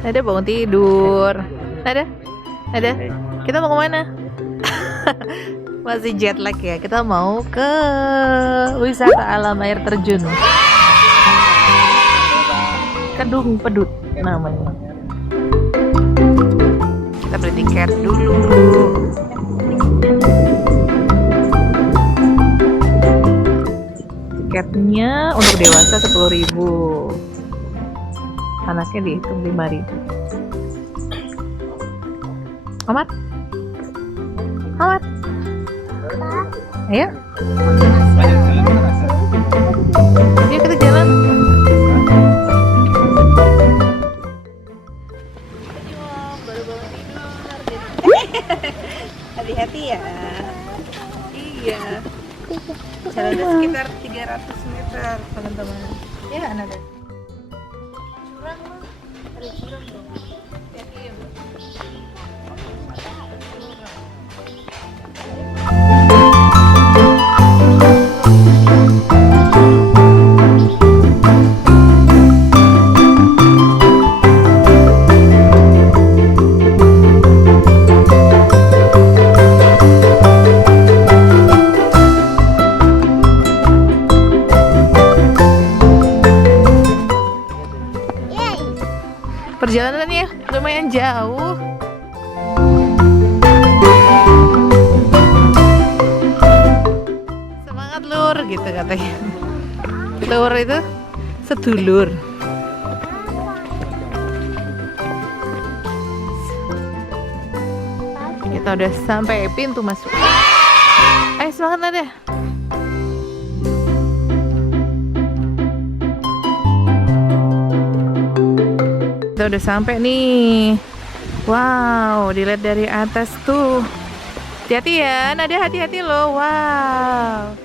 Nada bangun tidur. Nada, kita mau kemana? Masih jet lag ya. Kita mau ke wisata alam air terjun Kedung Pedut namanya. Kita beli tiket dulu. Tiketnya untuk dewasa 10.000, anaknya dihitung 5.000. Amat, ayo, kita jalan. Hati-hati ya. Iya. Jalannya sekitar 300 meter, teman-teman. Ya, Nada. Curang loh. Ada curang dong. Hati-hati ya, Bu. Perjalanannya lumayan jauh. Semangat lur, gitu katanya. Lur itu sedulur. Kita udah sampai pintu masuk. Ayo semangat Nada. Kita udah sampai nih. Wow, dilihat dari atas tuh. Hati-hati ya, Nada, hati-hati loh. Wow.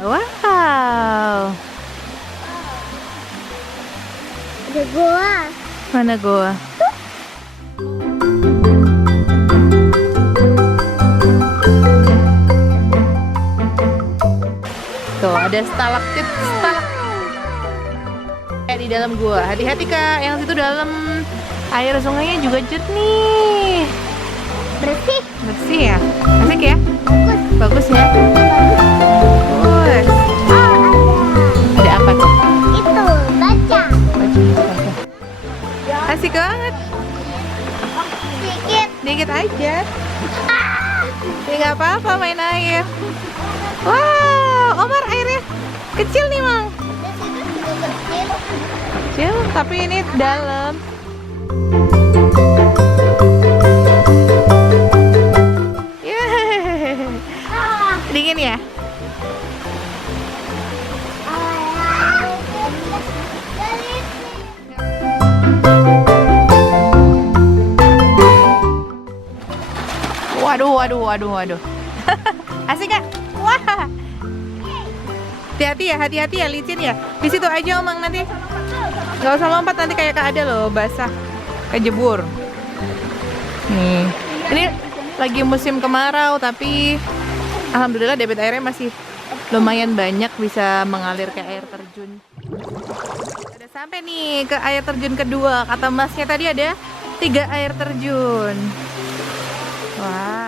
Wow. Ada goa. Mana goa? Tuh, ada stalaktit, di dalam gua. Hati-hati Kak, yang situ dalam. Air sungainya juga jernih. Bersih. Bersih ya? Asik ya? Bagus. Bagus ya? Bagus. Oh, Ada apa tuh? itu baca. Asik banget. Sedikit. Dikit aja. Ya nggak apa-apa main air. Wow, Omar airnya kecil nih Mang. Di situ juga kecil. Kecil, tapi ini dalam. Yeay. Dingin ya? Waduh. Asik Kak? Wah. Hati-hati ya, licin ya. Di situ aja Omang nanti. Gak usah lompat nanti kayak Kak Ada loh, basah, kejebur. Nih, ini lagi musim kemarau tapi alhamdulillah debit airnya masih lumayan banyak, bisa mengalir ke air terjun. Udah sampai nih ke air terjun kedua. Kata Masnya tadi ada 3 air terjun. Wah.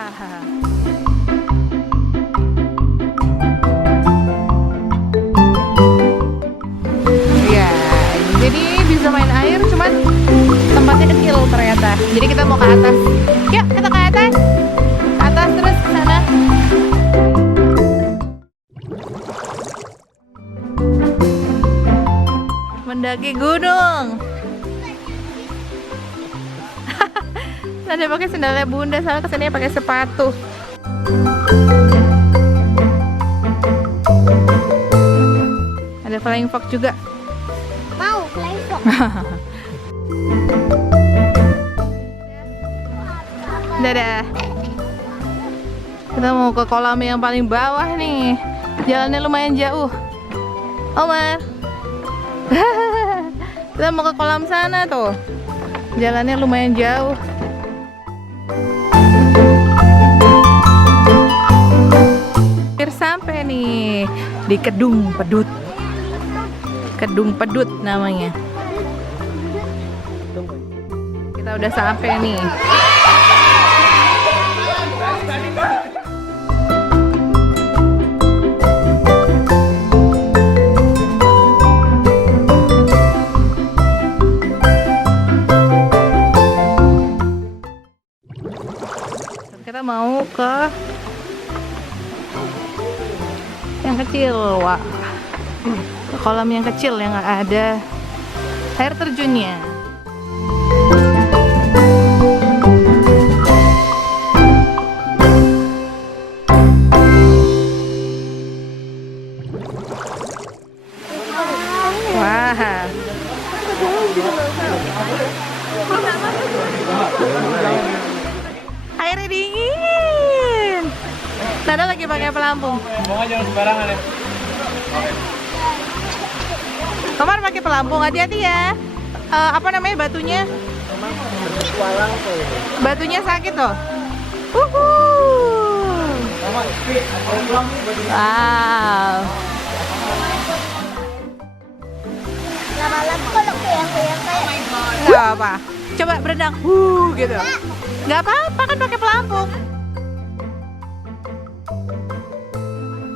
Ya, jadi bisa main air, cuman tempatnya kecil ternyata. Jadi kita mau ke atas. Yuk, kita ke atas. Ke atas terus ke sana. Mendaki gunung. Ada pakai sendalnya Bunda, soalnya kesini pakai sepatu. Ada flying fox juga. Dadah. Kita mau ke kolam yang paling bawah nih. Jalannya lumayan jauh. Omar. Kita mau ke kolam sana tuh. Jalannya lumayan jauh. Hampir sampai nih di Kedung Pedut. Kedung Pedut namanya. Kita udah sampai nih. Kita mau ke yang kecil, wah, ke kolam yang kecil yang ada air terjunnya. Wah. Airnya dingin. Nada lagi pakai pelampung. Ngomongnya jangan sembarangan ya. Komar pakai pelampung, hati-hati ya. Apa namanya batunya? Batunya sakit loh. Wow. Lama-lama kalau kayak Gak apa. Coba berenang, gitu. Gak apa-apa kan pakai pelampung.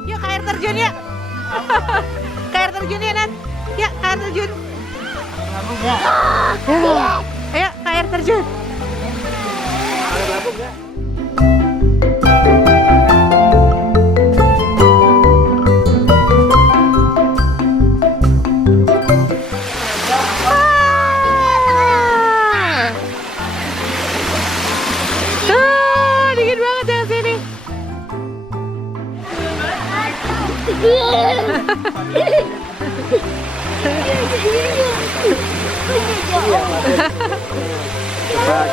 Yuk ke air terjun ya. Ke air terjun ya Nat. Ya ke air terjun. Ayo ke air terjun. Dingin banget yang sini.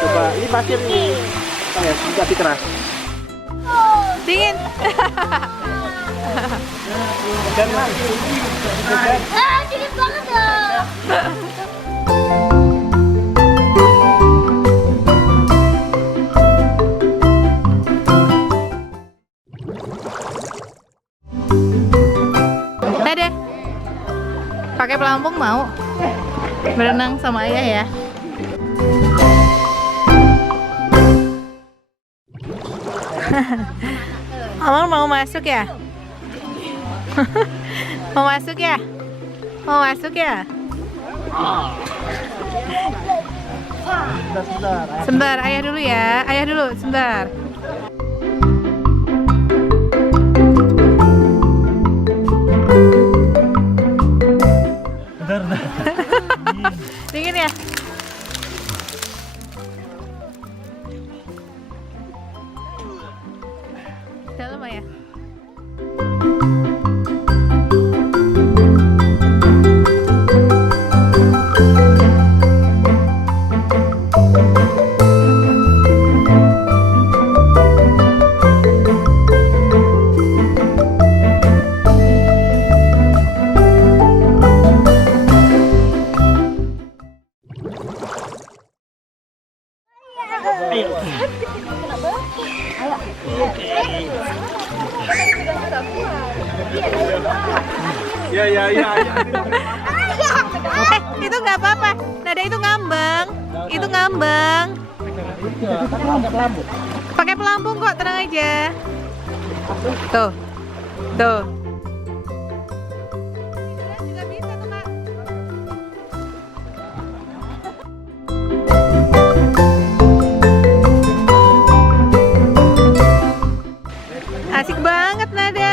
Coba, ini pasir nih. Ya, kasih keras. Dingin. dingin banget loh. Dadah. Pakai pelampung mau? Berenang sama ayah ya. Omar mau masuk ya? Mau masuk ya? Mau masuk ya? Sebentar, ayah dulu ya. Ayah dulu, sebentar. Dingin ya? Dalam ya? Ya. Itu nggak apa-apa. Nada itu ngambang. Itu ngambang. Pakai pelampung kok, tenang aja. Tuh. Tuh. Juga bisa tuh, Kak. Asik banget Nada.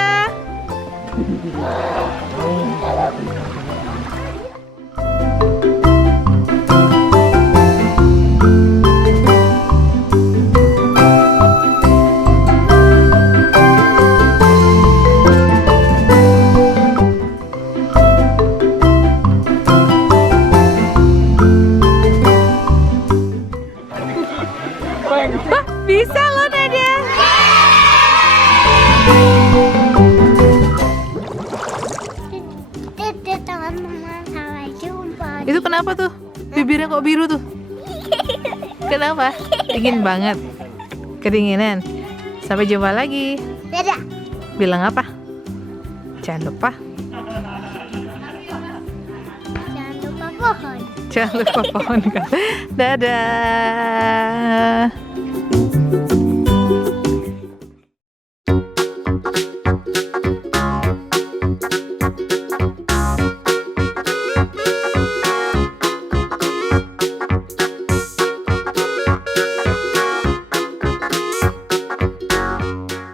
Kenapa tuh? Bibirnya kok biru tuh? Kenapa? Dingin banget. Kedinginan. Sampai jumpa lagi. Dadah. Bilang apa? Jangan lupa. Jangan lupa pohon. Jangan lupa pohon kan. Dadah.